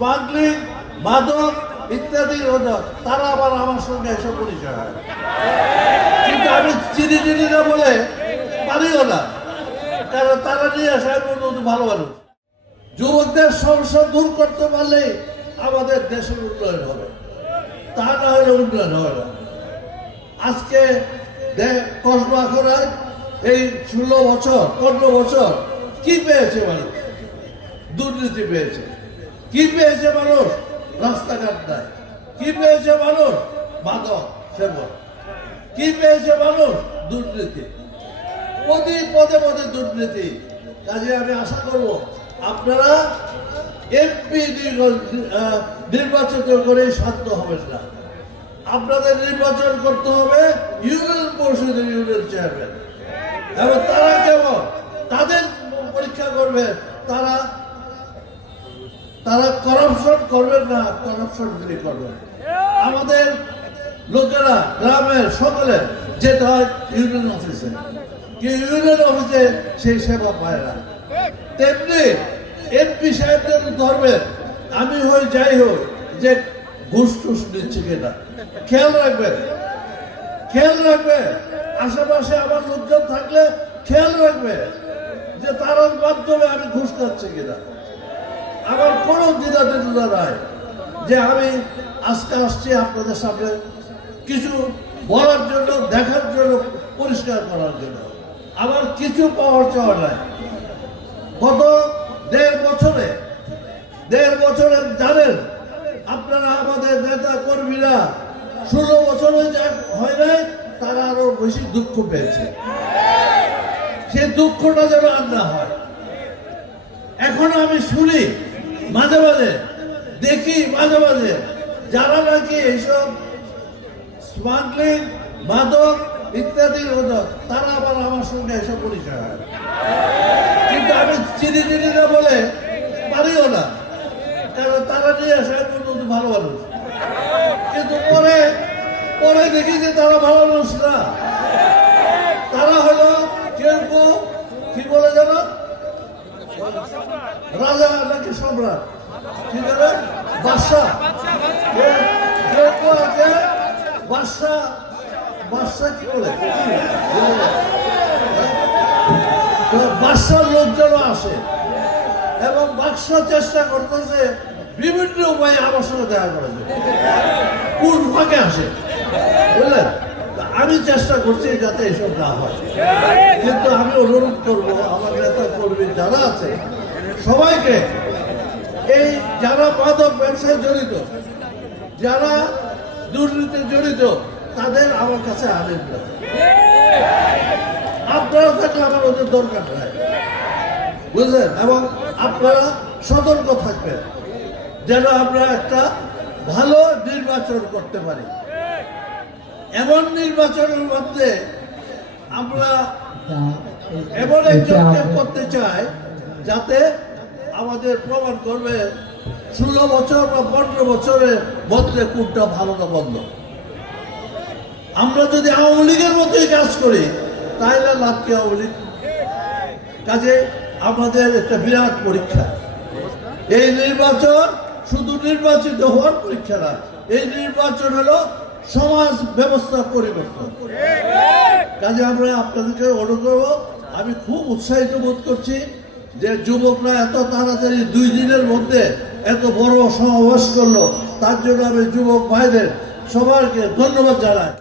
Smuggling, মাদক ইত্যাদি তারা আবার আমার সঙ্গে এসে পরিচয় হয়, কিন্তু আমি চিনি না বলে পারিও না, কারণ তারা নিয়ে আসে ভালো মানুষ। যুবকদের সমস্যা দূর করতে পারলে আমাদের দেশের উন্নয়ন হবে, তা না হলে উন্নয়ন হবে না। আজকে কসবা করায় এই 16 বছর 15 বছর কি পেয়েছে মানুষ? দুর্নীতি পেয়েছে। কি পেয়েছে মানুষ? রাস্তাঘাট নাই। কি পেয়েছে মানুষ? মাদক সেবন। কি পেয়েছে মানুষ? দুর্নীতি। পদে পদে দুর্নীতি। কাজে আমি আশা করব আপনারা এমপি নির্বাচিত করে শান্ত হবেন না। আপনাদের নির্বাচন করতে হবে ইউনিয়ন পরিষদের ইউনিয়ন চেয়ারম্যান, এবং তারা কেমন তাদের পরীক্ষা করবে, তারা করাপশন করবেন না, করাপশন ফ্রি করবেন। আমাদের লোকেরা গ্রামের সকলে যেতে হয় ইউনিয়ন অফিসে, ইউনিয়ন অফিসে সেই সেবা পায় না। তেমনি এমপি সাহেবদের ধরবেন, আমি যাই হোক যে ঘুষ টুস নিচ্ছে কিনা খেয়াল রাখবেন, আশেপাশে আমার লোকজন থাকলে খেয়াল রাখবে যে তার মাধ্যমে আমি ঘুষ খাচ্ছি কিনা। আমার কোনো দ্বিধা নাই যে আমি আজকে আসছি আপনাদের সামনে কিছু বলার জন্য, দেখার জন্য, পরিষ্কার করার জন্য। আমার কিছু পাওয়ার চাওয়া নাই। গত দেড় বছরে জানেন আপনারা, আমাদের নেতা কর্মীরা 16 বছরে যে হয় নাই, তারা আরো বেশি দুঃখ পেয়েছে। সে দুঃখটা যেন আর না হয়। এখন আমি শুনি মাঝে দেখি যারা নাকি এইসব স্মাগলিং, মাদক ইত্যাদি তারা আবার আমার সঙ্গে এসে পরিচয় হয়, কিন্তু আমি চিনি না বলে পারিও না, কারণ তারা নিয়ে আসে ভালো মানুষ, কিন্তু পরে দেখি যে তারা ভালো মানুষ না। তারা হলো কেউ কি বলে জানো, রাজা নাকি সম্রাট, কি বলে বাদশা, আছে বাদশা কি বলে, বাদশার লোকজন আসে এবং বাদশা চেষ্টা করতেছে বিভিন্ন উপায়ে আমার সঙ্গে দেখা করার জন্য, কোন ফাঁকে আসে বুঝলেন। আমি চেষ্টা করছি যাতে এসব না হয়, কিন্তু আমি অনুরোধ করবো আমার নেতা কর্মী যারা আছে সবাইকে, এই যারা মাদক ব্যবসায় জড়িত, যারা দুর্নীতি জড়িত, তাদের আমার কাছে আনেন না। আপনারা থাকলে আমার ওদের দরকার নাই, বুঝলেন। এবং আপনারা সতর্ক থাকবেন যেন আমরা একটা ভালো নির্বাচন করতে পারি। এমন নির্বাচনের মধ্যে আমরা এমন একজনকে করতে চাই যাতে আমাদের প্রমাণ করবে 16 বছর বা 15 বছরের মধ্যে কোনটা ভালো না বন্ধ। আমরা যদি আওয়ামী লীগের মতোই কাজ করি তাহলে লাভ কি আওয়ামী লীগ? কাজে আমাদের একটা বিরাট পরীক্ষা। এই নির্বাচন শুধু নির্বাচিত হওয়ার পরীক্ষা না, এই নির্বাচন হলো সমাজ ব্যবস্থা পরিবর্তন। কাজে আমরা আপনাদেরকে অনুরোধ করব, আমি খুব উৎসাহিত বোধ করছি যে যুবকরা এত তাড়াতাড়ি 2 দিনের মধ্যে এত বড় সমাবেশ করলো, তার জন্য আমি যুবক ভাইদের সবাইকে ধন্যবাদ জানাই।